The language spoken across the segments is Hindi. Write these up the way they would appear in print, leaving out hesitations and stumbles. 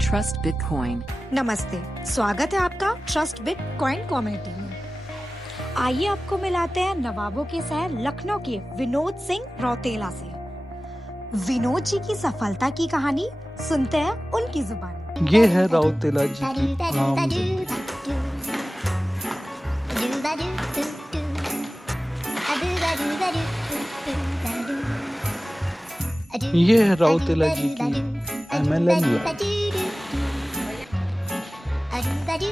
Trust Bitcoin. नमस्ते, स्वागत है आपका ट्रस्ट बिटकॉइन कॉमेडी में। आइए आपको मिलाते हैं नवाबों के शहर लखनऊ के विनोद सिंह रौतेला से। विनोद जी की सफलता की कहानी सुनते हैं उनकी जुबान। ये है रौतेला जी की आम जिंदगी। ये है रौतेला जी की MLM लाइफ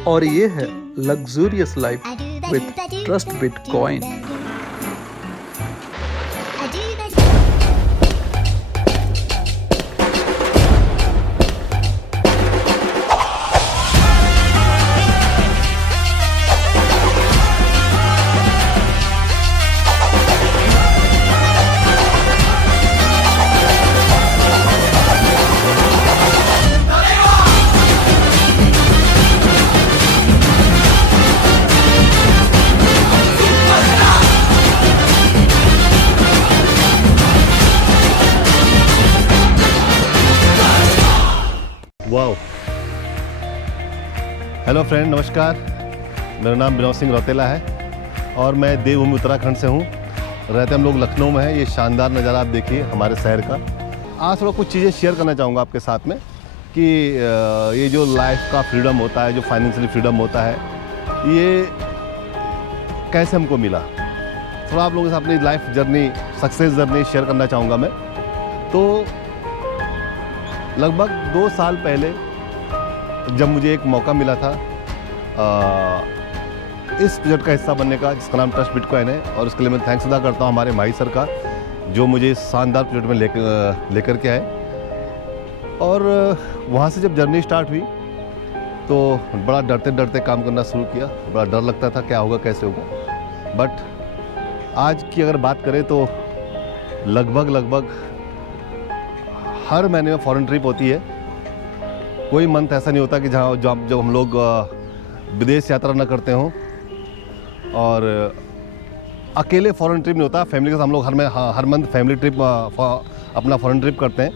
और ये है luxurious life with trust bitcoin. Wow. Hello friend, नमस्कार। मेरा नाम विनोद सिंह रौतेला है और मैं देवभूमि उत्तराखंड से हूँ। रहते हम लोग लखनऊ में हैं। ये शानदार नज़ारा आप देखिए हमारे शहर का। आज थोड़ा कुछ चीज़ें शेयर करना चाहूँगा आपके साथ में कि ये जो लाइफ का फ्रीडम होता है, जो फाइनेंशियली फ्रीडम होता है, ये कैसे हमको मिला। थोड़ा आप लोगों से अपनी life journey, success journey share करना चाहूँगा मैं। तो लगभग 2 साल पहले जब मुझे एक मौका मिला था इस प्रोजेक्ट का हिस्सा बनने का, जिसका नाम ट्रस्ट बिटकॉइन है, और उसके लिए मैं थैंक्स अदा करता हूँ हमारे भाई सर का, जो मुझे इस शानदार प्रोजेक्ट में लेकर के आए। और वहाँ से जब जर्नी स्टार्ट हुई तो बड़ा डरते डरते काम करना शुरू किया। बड़ा डर लगता था क्या होगा, कैसे होगा। बट आज की अगर बात करें तो लगभग हर महीने में फॉरेन ट्रिप होती है। कोई मंथ ऐसा नहीं होता कि जब हम लोग विदेश यात्रा न करते हों। और अकेले फॉरेन ट्रिप नहीं होता, फैमिली के साथ हम लोग हर मंथ फैमिली ट्रिप अपना फॉरेन ट्रिप करते हैं।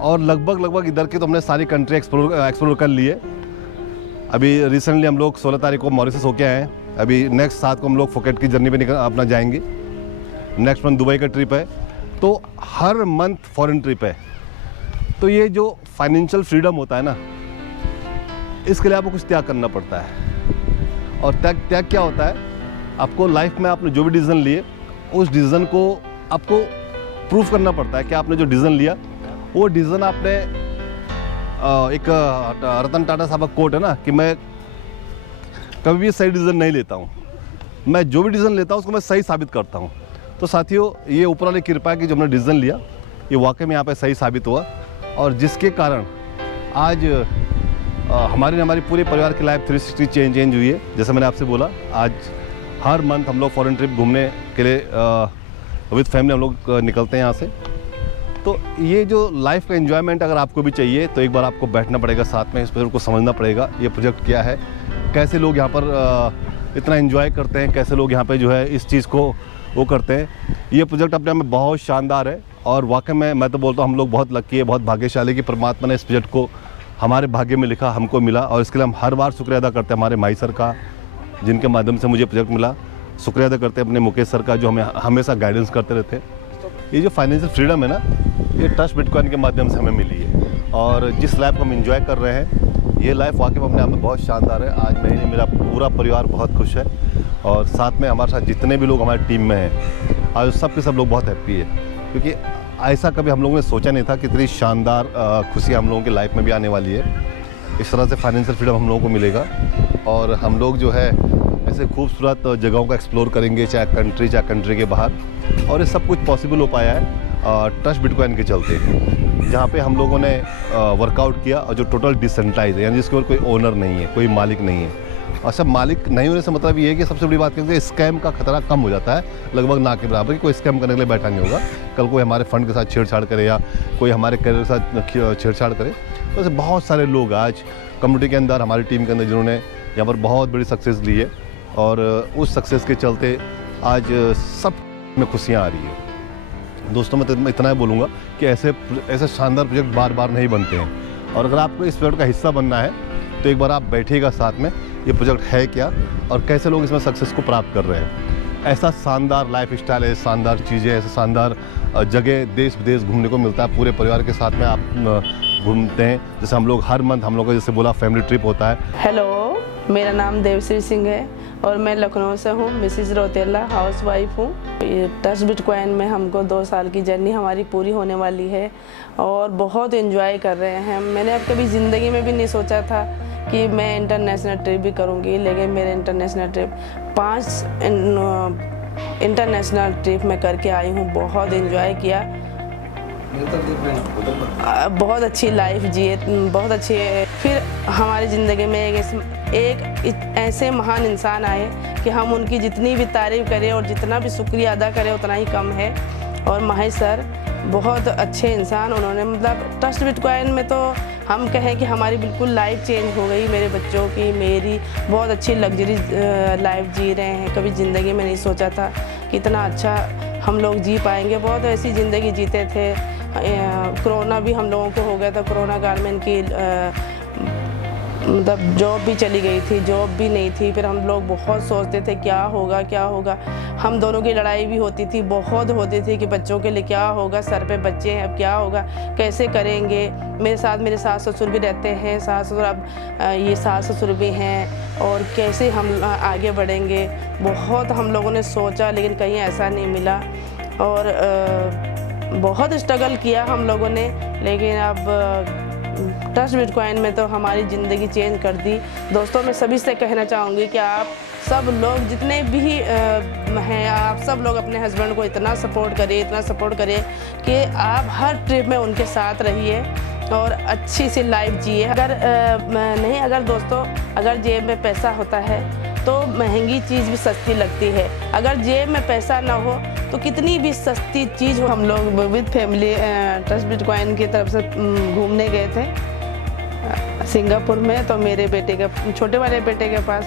और लगभग इधर की तो हमने सारी कंट्री एक्सप्लोर कर लिए। अभी रिसेंटली हम लोग 16 तारीख को मॉरिशस होके आए हैं। अभी नेक्स्ट 7 को हम लोग फुकेट की जर्नी पे अपना जाएंगे। नेक्स्ट मंथ दुबई का ट्रिप है। तो हर मंथ फॉरेन ट्रिप है। तो ये जो फाइनेंशियल फ्रीडम होता है ना, इसके लिए आपको कुछ त्याग करना पड़ता है। और त्याग क्या होता है, आपको लाइफ में आपने जो भी डिसीजन लिए, उस डिसीजन को आपको प्रूफ करना पड़ता है कि आपने जो डिसीजन लिया वो डिसीजन आपने एक रतन टाटा साहब का कोट है ना कि मैं कभी भी सही डिसीजन नहीं लेता हूँ, मैं जो भी डिसीजन लेता हूँ उसको मैं सही साबित करता हूँ। तो साथियों, ये ऊपर वाली कृपा है कि जो हमने डिसीजन लिया ये वाकई में यहाँ पे सही साबित हुआ, और जिसके कारण आज हमारी पूरे परिवार की लाइफ 360 चेंज हुई है। जैसे मैंने आपसे बोला, आज हर मंथ हम लोग फॉरेन ट्रिप घूमने के लिए विद फैमिली हम लोग निकलते हैं यहाँ से। तो ये जो लाइफ का एंजॉयमेंट अगर आपको भी चाहिए तो एक बार आपको बैठना पड़ेगा साथ में, इस प्रोजेक्ट को समझना पड़ेगा। ये प्रोजेक्ट क्या है, कैसे लोग यहाँ पर इतना एंजॉय करते हैं, कैसे लोग यहाँ पर जो है इस चीज़ को वो करते हैं। ये प्रोजेक्ट अपने आप में बहुत शानदार है और वाकई में मैं तो बोलता हूँ हम लोग बहुत लकी है, बहुत भाग्यशाली कि परमात्मा ने इस प्रोजेक्ट को हमारे भाग्य में लिखा, हमको मिला। और इसके लिए हम हर बार शुक्रिया अदा करते हैं हमारे माई सर का, जिनके माध्यम से मुझे प्रोजेक्ट मिला। शुक्रिया अदा करते हैं अपने मुकेश सर का, जो हमें हमेशा गाइडेंस करते रहते हैं। ये जो फाइनेंशियल फ्रीडम है ना, ये ट्रस्ट बिटकॉइन के माध्यम से हमें मिली है। और जिस लाइफ को हम इंजॉय कर रहे हैं, ये लाइफ वाकई में अपने आप में बहुत शानदार है। आज मैं नहीं, मेरा पूरा परिवार बहुत खुश है और साथ में हमारे साथ जितने भी लोग हमारी टीम में हैं, आज सब के सब लोग बहुत हैप्पी है। क्योंकि ऐसा कभी हम लोगों ने सोचा नहीं था कि इतनी शानदार खुशी हम लोगों की लाइफ में भी आने वाली है। इस तरह से फाइनेंशियल फ्रीडम हम लोगों को मिलेगा और हम लोग जो है ऐसे खूबसूरत जगहों का एक्सप्लोर करेंगे, चाहे कंट्री के बाहर। और ये सब कुछ पॉसिबल हो पाया है ट्रस्ट बिटकॉइन के चलते, जहाँ पे हम लोगों ने वर्कआउट किया और जो टोटल डिसेंट्रलाइज है, यानी जिसके ऊपर कोई ओनर नहीं है, कोई मालिक नहीं है। और सब मालिक नहीं होने से मतलब ये है कि सबसे बड़ी बात क्योंकि स्कैम का खतरा कम हो जाता है, लगभग ना के बराबर। कि कोई स्कैम करने के लिए बैठा नहीं होगा, कल कोई हमारे फंड के साथ छेड़छाड़ करे या कोई हमारे करियर के साथ छेड़छाड़ करे। तो ऐसे बहुत सारे लोग आज कम्युनिटी के अंदर, हमारी टीम के अंदर, जिन्होंने यहाँ पर बहुत बड़ी सक्सेस ली है और उस सक्सेस के चलते आज सब में खुशियाँ आ रही है। दोस्तों, मैं इतना ही बोलूँगा कि ऐसे शानदार प्रोजेक्ट बार बार नहीं बनते हैं और अगर आपको इस प्रोजेक्ट का हिस्सा बनना है तो एक बार आप बैठिएगा साथ में, ये प्रोजेक्ट है क्या और कैसे लोग इसमें सक्सेस को प्राप्त कर रहे हैं। ऐसा शानदार लाइफ स्टाइल है, शानदार चीज़ें, ऐसे शानदार जगह देश विदेश घूमने को मिलता है। पूरे परिवार के साथ में आप घूमते हैं। जैसे हम लोग हर मंथ हम लोग का जैसे बोला फैमिली ट्रिप होता है। हेलो, मेरा नाम देवश्री सिंह है और मैं लखनऊ से हूँ। मिसिज रौतेला हाउस वाइफ हूँ। ये ट्रस्ट बिटकॉइन में हमको 2 साल की जर्नी हमारी पूरी होने वाली है और बहुत एंजॉय कर रहे हैं। मैंने अब कभी ज़िंदगी में भी नहीं सोचा था कि मैं इंटरनेशनल ट्रिप भी करूँगी, लेकिन मेरे इंटरनेशनल ट्रिप 5 इंटरनेशनल ट्रिप में करके आई हूँ। बहुत एंजॉय किया, बहुत अच्छी लाइफ जिए, बहुत अच्छी। फिर हमारी ज़िंदगी में एक ऐसे महान इंसान आए कि हम उनकी जितनी भी तारीफ़ करें और जितना भी शुक्रिया अदा करें उतना ही कम है। और माही सर बहुत अच्छे इंसान, उन्होंने मतलब ट्रस्ट बिटकॉइन में तो हम कहें कि हमारी बिल्कुल लाइफ चेंज हो गई, मेरे बच्चों की, मेरी। बहुत अच्छी लग्जरी लाइफ जी रहे हैं। कभी ज़िंदगी में नहीं सोचा था कि इतना अच्छा हम लोग जी पाएंगे। बहुत ऐसी ज़िंदगी जीते थे। कोरोना भी हम लोगों को हो गया था। कोरोना काल में इनकी मतलब जॉब भी चली गई थी, जॉब भी नहीं थी। फिर हम लोग बहुत सोचते थे क्या होगा क्या होगा। हम दोनों की लड़ाई भी होती थी, बहुत होती थी कि बच्चों के लिए क्या होगा, सर पे बच्चे हैं, अब क्या होगा, कैसे करेंगे। मेरे साथ मेरे सास ससुर भी रहते हैं, सास ससुर अब ये सास ससुर भी हैं, और कैसे हम आगे बढ़ेंगे। बहुत हम लोगों ने सोचा, लेकिन कहीं ऐसा नहीं मिला। और बहुत स्ट्रगल किया हम लोगों ने, लेकिन अब ट्रस्ट बिटकॉइन में तो हमारी ज़िंदगी चेंज कर दी। दोस्तों, मैं सभी से कहना चाहूँगी कि आप सब लोग जितने भी हैं, आप सब लोग अपने हस्बैंड को इतना सपोर्ट करिए कि आप हर ट्रिप में उनके साथ रहिए और अच्छी सी लाइफ जिए। अगर दोस्तों अगर जेब में पैसा होता है तो महंगी चीज़ भी सस्ती लगती है। अगर जेब में पैसा ना हो तो कितनी भी सस्ती चीज़ हो। हम लोग विद फैमिली ट्रस्ट बिटकॉइन की तरफ से घूमने गए थे सिंगापुर में। तो मेरे बेटे के छोटे वाले बेटे के पास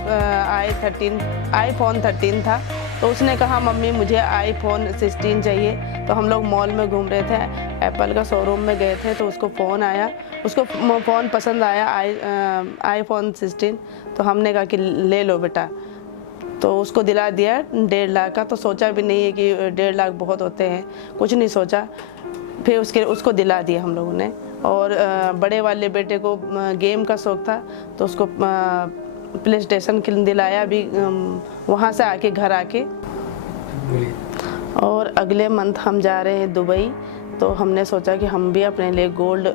iPhone 13 था, तो उसने कहा मम्मी मुझे iPhone 16 चाहिए। तो हम लोग मॉल में घूम रहे थे, एप्पल का शोरूम में गए थे, तो उसको फ़ोन आया, उसको फ़ोन पसंद आया iPhone 16। तो हमने कहा कि ले लो बेटा, तो उसको दिला दिया 1.5 लाख का। तो सोचा भी नहीं है कि 1.5 लाख बहुत होते हैं, कुछ नहीं सोचा। फिर उसको दिला दिया हम लोगों ने। और बड़े वाले बेटे को गेम का शौक़ था, तो उसको प्ले स्टेशन दिलाया अभी वहाँ से आके घर आके। और अगले मंथ हम जा रहे हैं दुबई, तो हमने सोचा कि हम भी अपने लिए गोल्ड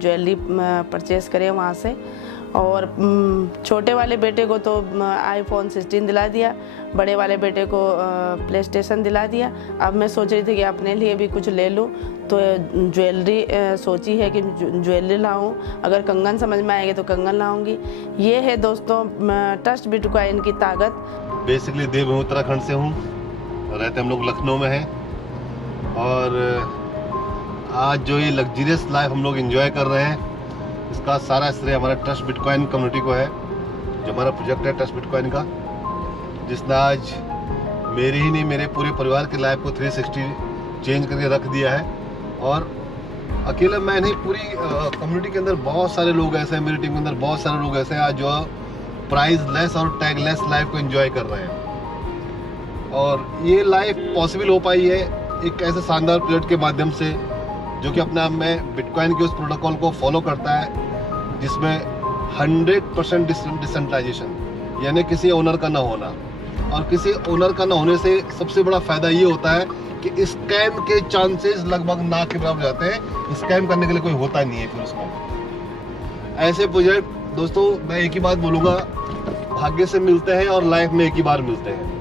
ज्वेलरी परचेज़ करें वहाँ से। और छोटे वाले बेटे को तो iPhone 16 दिला दिया, बड़े वाले बेटे को प्ले स्टेशन दिला दिया। अब मैं सोच रही थी कि अपने लिए भी कुछ ले लूँ, तो ज्वेलरी सोची है कि ज्वेलरी लाऊं। अगर कंगन समझ में आएंगे तो कंगन लाऊंगी। ये है दोस्तों ट्रस्ट बिटकॉइन की ताकत। बेसिकली देवभूमि उत्तराखंड से हूँ, रहते हम लोग लखनऊ में हैं। और आज जो ये लग्जरियस लाइफ हम लोग एंजॉय कर रहे हैं, इसका सारा श्रेय हमारा ट्रस्ट बिटकॉइन कम्युनिटी को है, जो हमारा प्रोजेक्ट है ट्रस्ट बिटकॉइन का, जिसने आज मेरी ही नहीं मेरे पूरे परिवार की लाइफ को 360 चेंज करके रख दिया है। और अकेला मैं नहीं, पूरी कम्युनिटी के अंदर बहुत सारे लोग ऐसे हैं, मेरी टीम के अंदर बहुत सारे लोग ऐसे हैं आज जो प्राइस लेस और टैग लेस लाइफ को एंजॉय कर रहे हैं। और ये लाइफ पॉसिबल हो पाई है एक ऐसे शानदार प्रोजेक्ट के माध्यम से, जो कि अपने आप में बिटकॉइन के उस प्रोटोकॉल को फॉलो करता है जिसमें 100% डिसेंट्रलाइजेशन, यानी किसी ओनर का ना होना। और किसी ओनर का ना होने से सबसे बड़ा फ़ायदा ये होता है कि स्कैम के चांसेस लगभग ना के बराबर जाते हैं। स्कैम करने के लिए कोई होता नहीं है फिर उसमें। ऐसे प्रोजेक्ट दोस्तों, मैं एक ही बात बोलूँगा, भाग्य से मिलते हैं और लाइफ में एक ही बार मिलते हैं।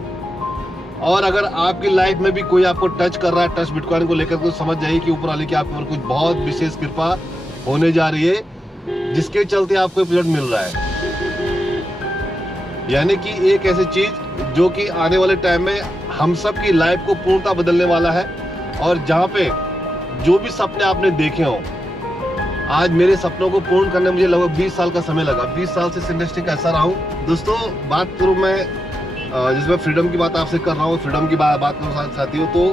और अगर आपकी लाइफ में भी कोई आपको टच कर रहा है ट्रस्ट बिटकॉइन को लेकर, तो समझ जाइए कि ऊपर वाले की आपके ऊपर कुछ बहुत विशेष कृपा होने जा रही है, जिसके चलते आपको प्रोजेक्ट मिल रहा है। यानी कि एक ऐसी चीज जो कि आने वाले टाइम में हम सब की लाइफ को पूर्णतः बदलने वाला है। और जहाँ पे जो भी सपने आपने देखे हों, आज मेरे सपनों को पूर्ण करने मुझे लगभग 20 साल का समय लगा। 20 साल से इस इंडस्ट्री का ऐसा रहा हूँ। दोस्तों, बात करूँ मैं जिसमें फ्रीडम की बात आपसे कर रहा हूँ, फ्रीडम की बात करूँ साथियों, तो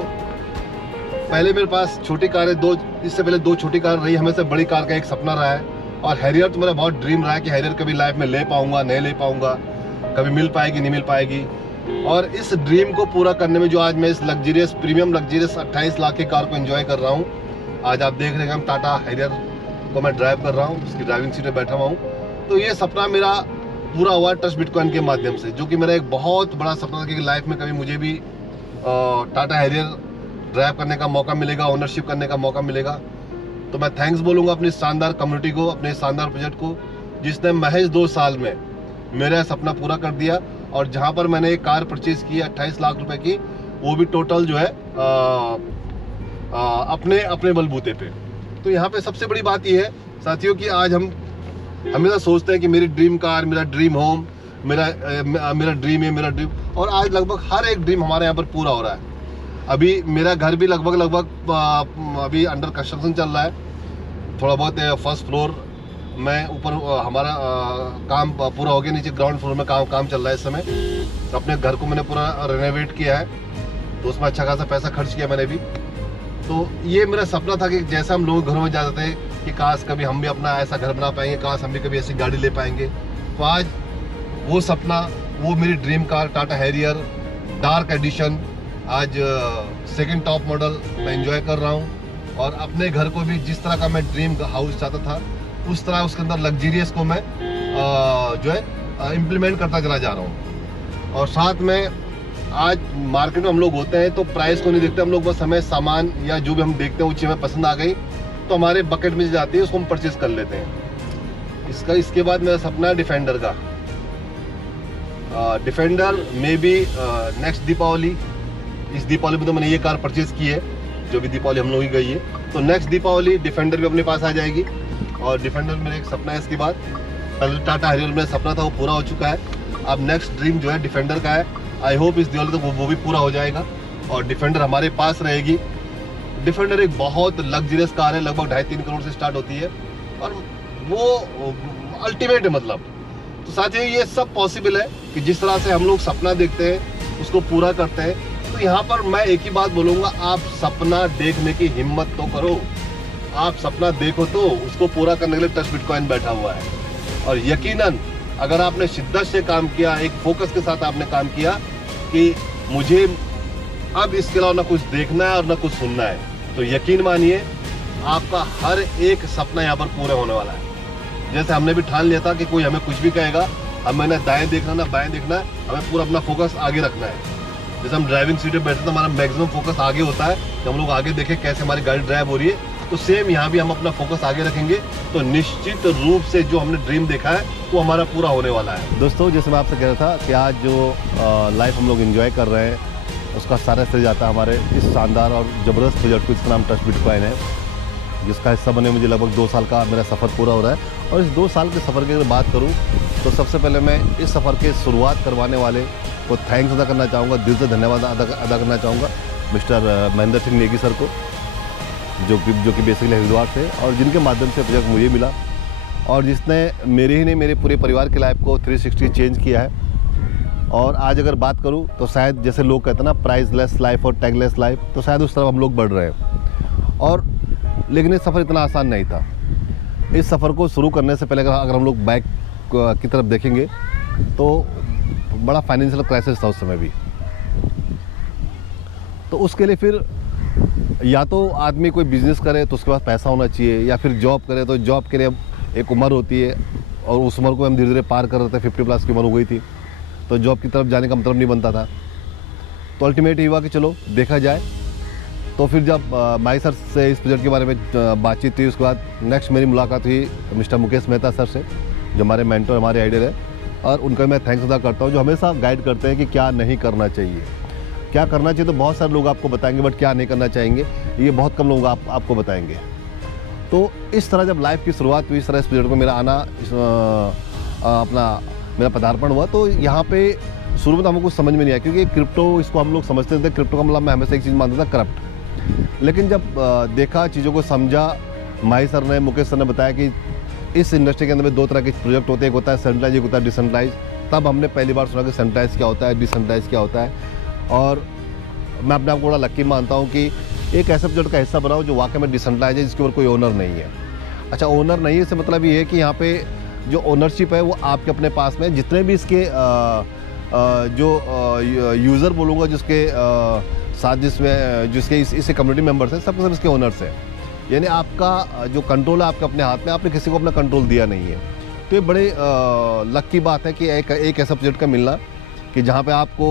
पहले मेरे पास छोटी कारें इससे पहले 2 छोटी कार रही, हमेशा बड़ी कार का एक सपना रहा है। और हैरियर तो मेरा बहुत ड्रीम रहा है कि हैरियर कभी लाइफ में ले पाऊंगा नहीं ले पाऊंगा, कभी मिल पाएगी नहीं मिल पाएगी। और इस ड्रीम को पूरा करने में जो आज मैं इस लग्जरियस प्रीमियम लग्जरियस 28 लाख की कार को एंजॉय कर रहा हूँ। आज आप देख रहे हैं हम टाटा हैरियर को मैं ड्राइव कर रहा हूँ, उसकी ड्राइविंग सीट में बैठा हुआ हूँ। तो ये सपना मेरा पूरा हुआ ट्रस्ट बिटकॉइन के माध्यम से, जो कि मेरा एक बहुत बड़ा सपना था कि लाइफ में कभी मुझे भी टाटा हैरियर ड्राइव करने का मौका मिलेगा, ओनरशिप करने का मौका मिलेगा। तो मैं थैंक्स बोलूँगा अपनी शानदार कम्युनिटी को, अपने शानदार प्रोजेक्ट को, जिसने महज 2 साल में मेरा सपना पूरा कर दिया। और जहाँ पर मैंने एक कार परचेज की 28 लाख रुपए की, वो भी टोटल जो है अपने बलबूते पे। तो यहाँ पे सबसे बड़ी बात ये है साथियों कि आज हम हमेशा सोचते हैं कि मेरी ड्रीम कार, मेरा ड्रीम होम, मेरा ड्रीम है, मेरा ड्रीम, और आज लगभग हर एक ड्रीम हमारे यहाँ पर पूरा हो रहा है। अभी मेरा घर भी लगभग अभी अंडर कंस्ट्रक्शन चल रहा है, थोड़ा बहुत फर्स्ट फ्लोर में ऊपर हमारा काम पूरा हो गया, नीचे ग्राउंड फ्लोर में काम चल रहा है इस समय। अपने घर को मैंने पूरा रेनोवेट किया है, तो उसमें अच्छा खासा पैसा खर्च किया मैंने भी। तो ये मेरा सपना था कि जैसा हम लोग घरों में जाते थे कि काश कभी हम भी अपना ऐसा घर बना पाएंगे, काश हम भी कभी ऐसी गाड़ी ले पाएंगे। तो आज वो सपना, वो मेरी dream car Tata Harrier dark edition, आज सेकंड टॉप मॉडल मैं एंजॉय कर रहा हूँ। और अपने घर को भी जिस तरह का मैं ड्रीम हाउस चाहता था, उस तरह उसके अंदर लग्जरियस को मैं जो है इम्प्लीमेंट करता चला जा रहा हूँ। और साथ में आज मार्केट में हम लोग होते हैं तो प्राइस को नहीं देखते हम लोग, बस हमें सामान या जो भी हम देखते हैं वो चीज़ हमें पसंद आ गई तो हमारे बकेट में जाती है, उसको हम परचेज कर लेते हैं। इसके बाद मेरा सपना है डिफेंडर का। डिफेंडर में भी नेक्स्ट दीपावली, इस दीपावली में तो मैंने ये कार परचेज की है, जो भी दीपावली हम लोग ही गई है, तो नेक्स्ट दीपावली डिफेंडर भी अपने पास आ जाएगी। और डिफेंडर मेरा एक सपना है। इसके बाद पहले टाटा हैरियर मेरा सपना था, वो पूरा हो चुका है। अब नेक्स्ट ड्रीम जो है डिफेंडर का है। आई होप इस दिवाली तक वो भी पूरा हो जाएगा और डिफेंडर हमारे पास रहेगी। डिफेंडर एक बहुत लग्जरियस कार है, लगभग 2.5-3 करोड़ से स्टार्ट होती है और वो अल्टीमेट है मतलब। तो साथियों ये सब पॉसिबल है कि जिस तरह से हम लोग सपना देखते हैं उसको पूरा करते हैं। तो यहाँ पर मैं एक ही बात बोलूँगा, आप सपना देखने की हिम्मत तो करो। आप सपना देखो तो उसको पूरा करने के लिए ट्रस्ट बिटकॉइन बैठा हुआ है। और यकीनन अगर आपने शिद्दत से काम किया, एक फोकस के साथ आपने काम किया कि मुझे अब इसके अलावा ना कुछ देखना है और ना कुछ सुनना है, तो यकीन मानिए आपका हर एक सपना यहाँ पर पूरा होने वाला है। जैसे हमने भी ठान लिया था कि कोई हमें कुछ भी कहेगा, हमें ना दाएं देखना ना बाएं देखना है, हमें पूरा अपना फोकस आगे रखना है। जैसे हम ड्राइविंग सीट पर बैठे तो हमारा मैक्सिमम फोकस आगे होता है कि हम लोग आगे देखें कैसे हमारी गाड़ी ड्राइव हो रही है, तो सेम यहाँ भी हम अपना फोकस आगे रखेंगे तो निश्चित रूप से जो हमने ड्रीम देखा है वो हमारा पूरा होने वाला है। दोस्तों जैसे मैं आपसे कह रहा था कि आज जो लाइफ हम लोग एंजॉय कर रहे हैं उसका सारा श्रेय जाता है हमारे इस शानदार और ज़बरदस्त प्रोजेक्ट को, जिसका नाम ट्रस्ट बिटकॉइन है, जिसका हिस्सा बने मुझे लगभग 2 साल का मेरा सफ़र पूरा हो रहा है। और इस 2 साल के सफ़र की अगर बात करूँ तो सबसे पहले मैं इस सफ़र के शुरुआत करवाने वाले को थैंक्स अदा करना चाहूँगा, दिल से धन्यवाद अदा करना चाहूँगा मिस्टर महेंद्र सिंह नेगी सर को, जो कि बेसिकली हरिद्वार थे और जिनके माध्यम से प्रोजेक्ट मुझे मिला और जिसने मेरे ही नहीं मेरे पूरे परिवार की लाइफ को 360 चेंज किया है। और आज अगर बात करूं तो शायद जैसे लोग कहते हैं ना प्राइसलेस लाइफ और टैगलेस लाइफ, तो शायद उस तरफ हम लोग बढ़ रहे हैं। और लेकिन ये सफ़र इतना आसान नहीं था। इस सफ़र को शुरू करने से पहले अगर हम लोग बैक की तरफ देखेंगे तो बड़ा फाइनेंशियल क्राइसिस था उस समय भी। तो उसके लिए फिर या तो आदमी कोई बिजनेस करे तो उसके पास पैसा होना चाहिए, या फिर जॉब करे तो जॉब के लिए एक उम्र होती है और उस उम्र को हम धीरे धीरे पार कर रहे थे। 50+ की उम्र हो गई थी तो जॉब की तरफ जाने का मतलब नहीं बनता था। तो अल्टीमेट ये हुआ कि चलो देखा जाए। तो फिर जब माई सर से इस प्रोजेक्ट के बारे में बातचीत हुई, उसके बाद नेक्स्ट मेरी मुलाकात हुई मिस्टर मुकेश मेहता सर से, जो हमारे मेंटर हमारे आइडियल है। और उनका मैं थैंक्स अदा करता हूँ जो हमेशा गाइड करते हैं कि क्या नहीं करना चाहिए। क्या करना चाहिए तो बहुत सारे लोग आपको बताएंगे, बट क्या नहीं करना चाहेंगे ये बहुत कम लोग आपको बताएंगे। तो इस तरह जब लाइफ की शुरुआत हुई, इस तरह इस प्रोजेक्ट को मेरा आना मेरा पदार्पण हुआ, तो यहाँ पे शुरू में तो हमको कुछ समझ में नहीं आया, क्योंकि क्रिप्टो इसको हम लोग समझते थे, क्रिप्टो का मतलब मैं हमेशा एक चीज़ मानता था करप्ट। लेकिन जब देखा, चीज़ों को समझा, माही सर ने, मुकेश सर ने बताया कि इस इंडस्ट्री के अंदर में 2 तरह के प्रोजेक्ट होते हैं, एक होता है सेंट्रलाइज, एक होता है डिसेंट्रलाइज। तब हमने पहली बार सुना कि सेंट्रलाइज क्या होता है, डिसेंट्रलाइज क्या होता है। और मैं अपने आप को बड़ा लक्की मानता हूँ कि एक ऐसे प्रोजेक्ट का हिस्सा बनाऊँ जो वाकई में डिसेंट्रलाइज है, जिसके ऊपर कोई ओनर नहीं है। अच्छा, ओनर नहीं है, इससे मतलब ये है कि यहाँ पे जो ओनरशिप है वो आपके अपने पास में, जितने भी इसके जो यूज़र बोलूँगा, जिसके साथ जिसके इसके कम्युनिटी मेंबर्स हैं, सब के सब इसके ओनर्स हैं। यानी आपका जो कंट्रोल है आपके अपने हाथ में, आपने किसी को अपना कंट्रोल दिया नहीं है। तो ये बड़े लक की बात है कि एक ऐसा प्रोजेक्ट का मिलना कि जहाँ पे आपको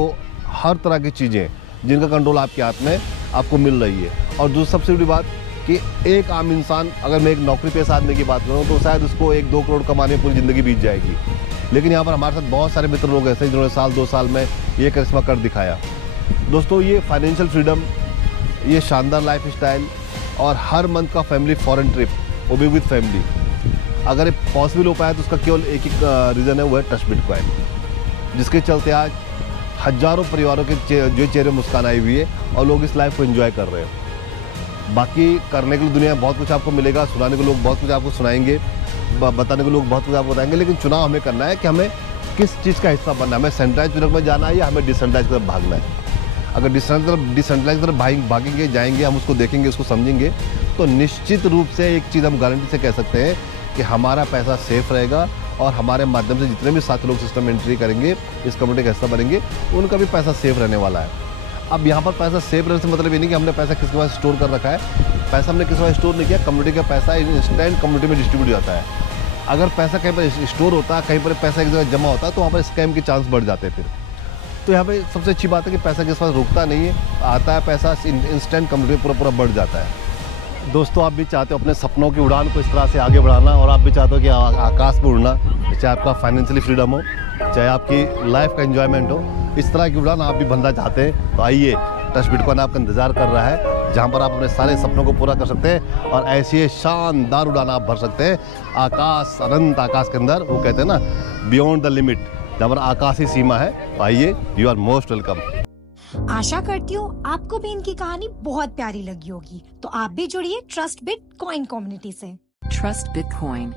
हर तरह की चीज़ें जिनका कंट्रोल आपके हाथ में आपको मिल रही है। और दूसरी सबसे बड़ी बात कि एक आम इंसान, अगर मैं एक नौकरी पेशा आदमी की बात करूँ तो शायद उसको 1-2 करोड़ कमाने में पूरी ज़िंदगी बीत जाएगी। लेकिन यहाँ पर हमारे साथ बहुत सारे मित्र लोग ऐसे जिन्होंने साल 2 साल में ये करिश्मा कर दिखाया। दोस्तों, ये फाइनेंशियल फ्रीडम, ये शानदार लाइफ स्टाइल और हर मंथ का फैमिली फॉरेन ट्रिप, वो भी विद फैमिली, अगर ये पॉसिबल हो पाया तो उसका केवल एक ही रीज़न है, वो है ट्रस्ट बिटकॉइन, जिसके चलते आज हज़ारों परिवारों के जो चेहरे मुस्कान आई हुई है और लोग इस लाइफ को एंजॉय कर रहे हैं। बाकी करने के लिए दुनिया में बहुत कुछ आपको मिलेगा, सुनाने के लोग बहुत कुछ आपको सुनाएंगे, बताने के लोग बहुत कुछ आपको बताएंगे, लेकिन चुनाव हमें करना है कि हमें किस चीज़ का हिस्सा बनना है। हमें सेंट्रलाइज ट्रक में जाना है या हमें डिसेंट्रलाइज की तरफ भागना है। अगर डिसेंट्रलाइज की तरफ भागेंगे, जाएंगे, हम उसको देखेंगे, उसको समझेंगे, तो निश्चित रूप से एक चीज़ हम गारंटी से कह सकते हैं कि हमारा पैसा सेफ रहेगा और हमारे माध्यम से जितने भी साथी लोग सिस्टम में एंट्री करेंगे, इस कम्युनिटी का हिस्सा बनेंगे, उनका भी पैसा सेफ रहने वाला है। अब यहाँ पर पैसा सेफ रहने से मतलब ये नहीं कि हमने पैसा किसी के पास स्टोर कर रखा है। पैसा हमने किसी के पास स्टोर नहीं किया, कम्युनिटी का पैसा इंस्टेंट कम्युनिटी में डिस्ट्रीब्यूट जाता है। अगर पैसा कहीं पर स्टोर होता है, कहीं पर पैसा एक जगह जमा होता है, तो वहाँ पर स्कैम के चांस बढ़ जाते हैं फिर। तो यहाँ पे सबसे अच्छी बात है कि पैसा किसी पास रुकता नहीं है, आता है पैसा, इंस्टेंट कम्युनिटी पूरा बढ़ जाता है। दोस्तों, आप भी चाहते हो अपने सपनों की उड़ान को इस तरह से आगे बढ़ाना, और आप भी चाहते हो कि आकाश में उड़ना, चाहे आपका फाइनेंशियली फ्रीडम हो, चाहे आपकी लाइफ का एंजॉयमेंट हो, इस तरह की उड़ान आप भी भरना चाहते हैं, तो आइए, ट्रस्ट बिटकॉइन आपका इंतजार कर रहा है, जहां पर आप अपने सारे सपनों को पूरा कर सकते हैं और ऐसी शानदार उड़ान आप भर सकते हैं आकाश, अनंत आकाश के अंदर। वो कहते हैं ना, बियॉन्ड द लिमिट, जहाँ पर आकाश ही सीमा है। तो आइए, यू आर मोस्ट वेलकम। आशा करती हूँ आपको भी इनकी कहानी बहुत प्यारी लगी होगी, तो आप भी जुड़िए ट्रस्ट बिट कॉइन कम्युनिटी से। Trust Bitcoin.